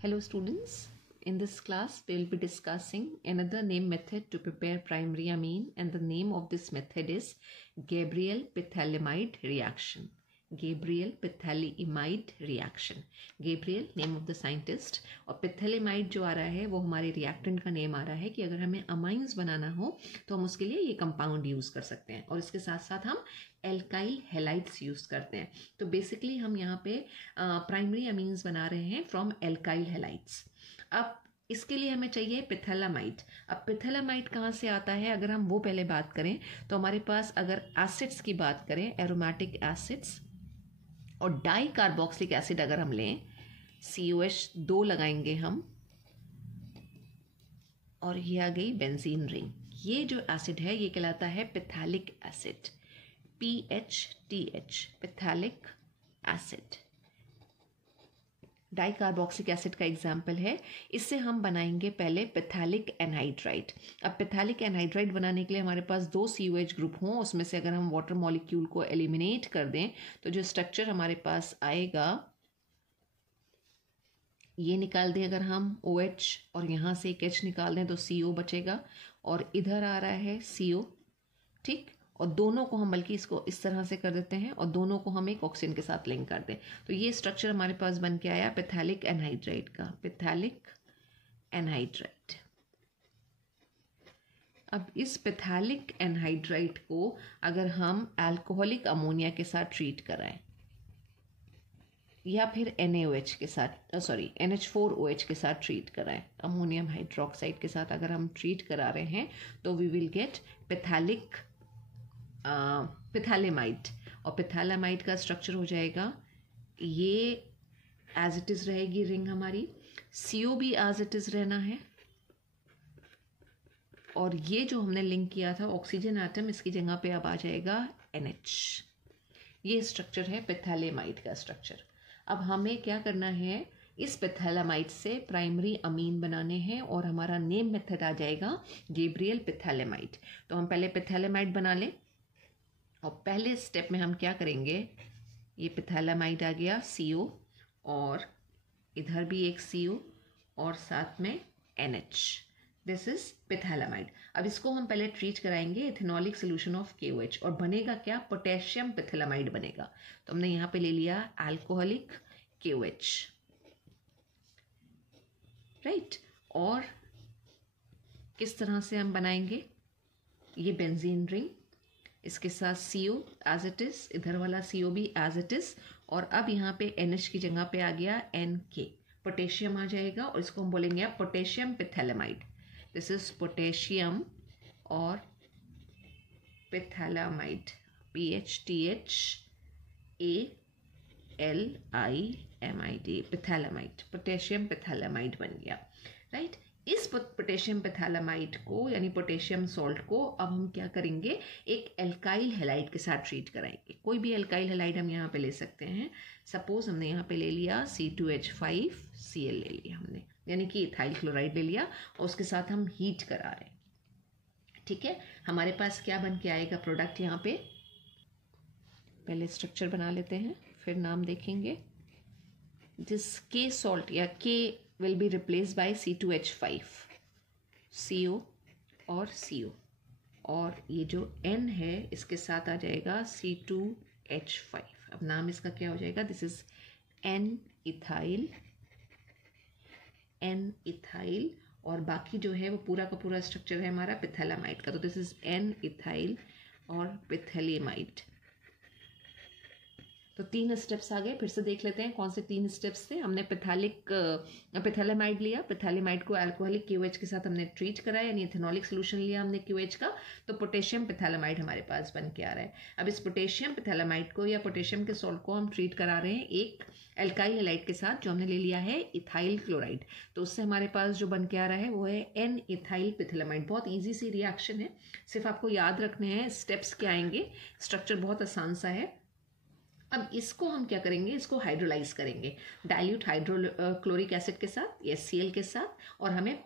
Hello students, in this class we will be discussing another name method to prepare primary amine, and the name of this method is Gabriel-Phthalimide reaction. Gabriel-Phthalimide reaction. Gabriel name of the scientist और Phthalimide जो आ रहा है वो हमारे reactant का name आ रहा है कि अगर हमें अमाइंस बनाना हो तो हम उसके लिए ये कंपाउंड यूज़ कर सकते हैं और इसके साथ साथ हम एल्काइल हेलाइड्स यूज़ करते हैं. तो बेसिकली हम यहाँ पे प्राइमरी अमीन्स बना रहे हैं फ्रॉम एल्काइल हेलाइड्स. अब इसके लिए हमें चाहिए पिथैलामाइड. अब पिथैलामाइड कहाँ से आता है, अगर हम वो पहले बात करें तो हमारे पास अगर एसिड्स की बात करें, एरोमेटिक एसिड्स और डाई कार्बोक्सिलिक एसिड अगर हम लें, COH2 लगाएंगे हम और ये आ गई बेंजीन रिंग. ये जो एसिड है ये कहलाता है phthalic acid, PHTH, phthalic acid. Dicarboxylic acid का एग्जाम्पल है. इससे हम बनाएंगे पहले पिथैलिक एनहाइड्राइड. अब पिथैलिक एनहाइड्राइड बनाने के लिए हमारे पास 2 COH ग्रुप हों, उसमें से अगर हम वाटर मॉलिक्यूल को एलिमिनेट कर दें तो जो स्ट्रक्चर हमारे पास आएगा ये निकाल दें अगर हम OH और यहाँ से एक H निकाल दें तो CO बचेगा और इधर आ रहा है CO. ठीक, और दोनों को हम बल्कि इसको इस तरह से कर देते हैं और दोनों को हम एक ऑक्सीजन के साथ लिंक कर दें तो ये स्ट्रक्चर हमारे पास बन के आया पिथैलिक एनहाइड्राइड का, पिथैलिक एनहाइड्राइड. अब इस पिथैलिक एनहाइड्राइड को अगर हम अल्कोहलिक अमोनिया के साथ ट्रीट कराएं या फिर NaOH के साथ NH4OH के साथ ट्रीट कराएं, अमोनियम हाइड्रोक्साइड के साथ अगर हम ट्रीट करा रहे हैं तो वी विल गेट पिथैलेमाइड. और पिथैलेमाइड का स्ट्रक्चर हो जाएगा, ये एज इट इज़ रहेगी रिंग हमारी, CO भी एज इट इज़ रहना है और ये जो हमने लिंक किया था ऑक्सीजन एटम, इसकी जगह पे अब आ जाएगा NH. ये स्ट्रक्चर है पिथैलेमाइड का स्ट्रक्चर. अब हमें क्या करना है, इस पिथैलेमाइड से प्राइमरी अमीन बनाने हैं और हमारा नेम मेथड आ जाएगा गैब्रियल पिथैलेमाइड. तो हम पहले पिथैलेमाइड बना लें और पहले स्टेप में हम क्या करेंगे, ये पिथैलेमाइड आ गया CO और इधर भी एक CO और साथ में NH. This is पिथैलेमाइड. अब इसको हम पहले ट्रीट कराएंगे इथेनॉलिक सोल्यूशन ऑफ KOH और बनेगा क्या, पोटेशियम पिथैलेमाइड बनेगा. तो हमने यहाँ पे ले लिया अल्कोहलिक KOH, राइट. और किस तरह से हम बनाएंगे, ये बेंजीन रिंग, इसके साथ CO एज इट इज, इधर वाला CO भी एज इट इज और अब यहाँ पे NH की जगह पे आ गया NK, पोटेशियम आ जाएगा और इसको हम बोलेंगे अब पोटेशियम पिथैलेमाइड. दिस इज पोटेशियम और पिथैलेमाइड, PHTHALIMID, पिथैलेमाइड, पोटेशियम पिथैलेमाइड बन गया, राइट. इस पोटेशियम पिथैलेमाइड को यानी पोटेशियम सॉल्ट को अब हम क्या करेंगे, एक एल्काइल हेलाइड के साथ ट्रीट कराएंगे. कोई भी एल्काइल हेलाइड हम यहाँ पे ले सकते हैं. सपोज हमने यहाँ पे ले लिया C2H5Cl ले लिया हमने, यानी कि इथाइल क्लोराइड ले लिया और उसके साथ हम हीट करा रहे हैं. ठीक है, हमारे पास क्या बन के आएगा प्रोडक्ट, यहाँ पे पहले स्ट्रक्चर बना लेते हैं फिर नाम देखेंगे. जिस K सॉल्ट या K will be replaced by C2H5, CO और CO और ये जो N है इसके साथ आ जाएगा C2H5. अब नाम इसका क्या हो जाएगा, दिस इज N इथाइल और बाकी जो है वो पूरा का पूरा स्ट्रक्चर है हमारा पिथैलेमाइड का. तो दिस इज N इथाइल और पिथैलेमाइड. तो 3 स्टेप्स आ गए. फिर से देख लेते हैं कौन से 3 स्टेप्स थे. हमने पिथैलेमाइड लिया, पिथैलेमाइड को अल्कोहलिक KOH के साथ हमने ट्रीट कराया यानी इथेनॉलिक सोल्यूशन लिया हमने KOH का, तो पोटेशियम पिथैलेमाइड हमारे पास बन के आ रहा है. अब इस पोटेशियम पिथैलेमाइड को या पोटेशियम के सॉल्ट को हम ट्रीट करा रहे हैं एक एल्काइल हेलाइड के साथ जो हमने ले लिया है इथाइल क्लोराइड. तो उससे हमारे पास जो बन के आ रहा है वो है N इथाइल पिथैलेमाइड. बहुत ईजी सी रिएक्शन है, सिर्फ आपको याद रखने हैं स्टेप्स क्या आएंगे. स्ट्रक्चर बहुत आसान सा है. अब इसको हम क्या करेंगे, इसको हाइड्रोलाइज करेंगे डाइल्यूट हाइड्रोक्लोरिक एसिड के साथ, HCl के साथ, और हमें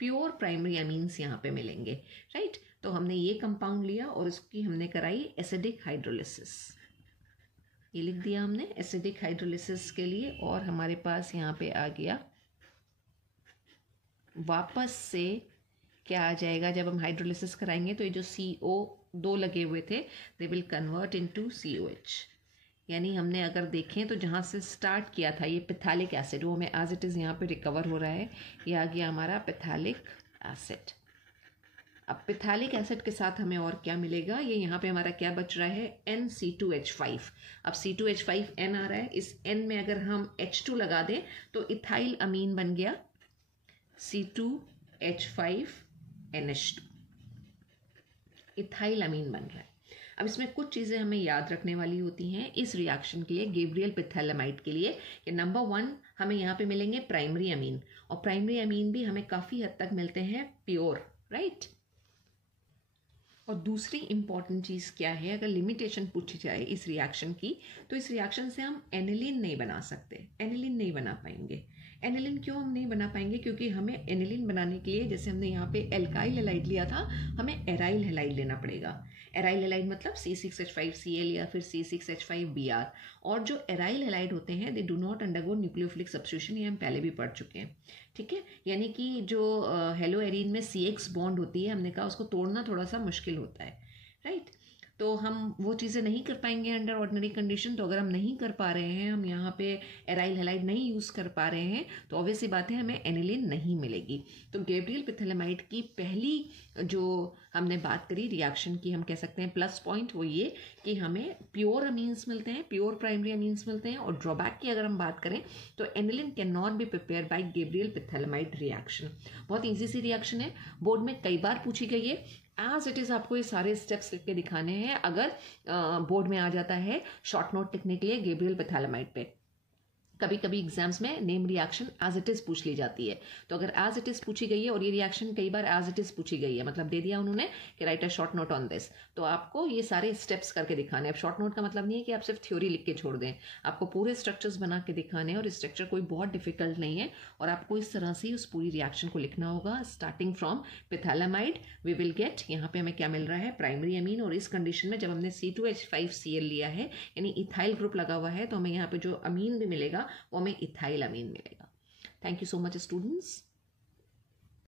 प्योर प्राइमरी अमीन्स यहाँ पे मिलेंगे, राइट. तो हमने ये कंपाउंड लिया और इसकी हमने कराई एसिडिक हाइड्रोलिसिस. ये लिख दिया हमने एसिडिक हाइड्रोलिसिस के लिए और हमारे पास यहाँ पे आ गया वापस से क्या आ जाएगा, जब हम हाइड्रोलिसिस कराएंगे तो ये जो CO2 लगे हुए थे they will convert into COH। यानी हमने अगर देखें तो जहाँ से स्टार्ट किया था ये पिथैलिक एसिड, वो हमें एज इट इज़ यहाँ पे रिकवर हो रहा है। ये आ गया हमारा पिथैलिक एसिड। अब पिथैलिक एसिड के साथ हमें और क्या मिलेगा, ये यहाँ पे हमारा क्या बच रहा है, NC2H5। अब C2H5N आ रहा है, इस N में अगर हम H2 लगा दें तो इथाइल अमीन बन गया C2H5NH2, इथाइल अमीन बन रहा है। अब इसमें कुछ चीज़ें हमें याद रखने वाली होती हैं इस रिएक्शन के लिए, गैब्रियल पिथैलेमाइड के लिए, कि नंबर 1 हमें यहाँ पे मिलेंगे प्राइमरी अमीन, और प्राइमरी अमीन भी हमें काफ़ी हद तक मिलते हैं प्योर, राइट। और दूसरी इंपॉर्टेंट चीज़ क्या है, अगर लिमिटेशन पूछी जाए इस रिएक्शन की, तो इस रिएक्शन से हम एनिलीन नहीं बना सकते, एनिलीन नहीं बना पाएंगे। एनिलीन क्यों हम नहीं बना पाएंगे, क्योंकि हमें एनिलीन बनाने के लिए, जैसे हमने यहाँ पे एल्काइल हैलाइड लिया था, हमें एराइल हैलाइड लेना पड़ेगा। एराइल हैलाइड मतलब C6H5Cl या फिर C6H5Br। और जो एराइल हैलाइड होते हैं they do not undergo nucleophilic substitution, ये हम पहले भी पढ़ चुके हैं, ठीक है। यानी कि जो हेलो एरीन में CX बॉन्ड होती है, हमने कहा उसको तोड़ना थोड़ा सा मुश्किल होता है, राइट। तो हम वो चीज़ें नहीं कर पाएंगे अंडर ऑर्डिनरी कंडीशन। तो अगर हम नहीं कर पा रहे हैं, हम यहाँ पे एराइल हैलाइड नहीं यूज़ कर पा रहे हैं, तो ऑब्वियस सी बात है हमें एनिलीन नहीं मिलेगी। तो गैब्रियल पिथैलेमाइड की पहली जो हमने बात करी रिएक्शन की, हम कह सकते हैं प्लस पॉइंट, वो ये कि हमें प्योर अमीन्स मिलते हैं, प्योर प्राइमरी अमीन्स मिलते हैं। और ड्रॉबैक की अगर हम बात करें तो aniline can not be prepare by Gabriel phthalimide reaction. बहुत ईजी सी रिएक्शन है, बोर्ड में कई बार पूछी गई है। एज इट इज़ आपको ये सारे स्टेप्स लिख के दिखाने हैं। अगर बोर्ड में आ जाता है शॉर्ट नोट लिखने के लिए गैब्रियल पिथैलेमाइड पे, कभी कभी एग्जाम्स में name reaction as it is पूछ ली जाती है। तो अगर एज इट इज़ पूछी गई है और ये रिएक्शन कई बार एज इट इज़ पूछी गई है, मतलब दे दिया उन्होंने कि right a short note on this, तो आपको ये सारे स्टेप्स करके दिखाने। अब शॉर्ट नोट का मतलब नहीं है कि आप सिर्फ थ्योरी लिख के छोड़ दें, आपको पूरे स्ट्रक्चर्स बना के दिखाने हैं। और स्ट्रक्चर कोई बहुत डिफिकल्ट नहीं है, और आपको इस तरह से उस पूरी रिएक्शन को लिखना होगा। Starting from phthalimide we will get, यहाँ पे हमें क्या मिल रहा है, प्राइमरी अमीन। और इस कंडीशन में जब हमने C2H5Cl लिया है, यानी इथाइल ग्रुप लगा हुआ है, तो हमें यहाँ पे जो अमीन भी मिलेगा वो हमें इथाइल अमीन मिलेगा। Thank you so much, students.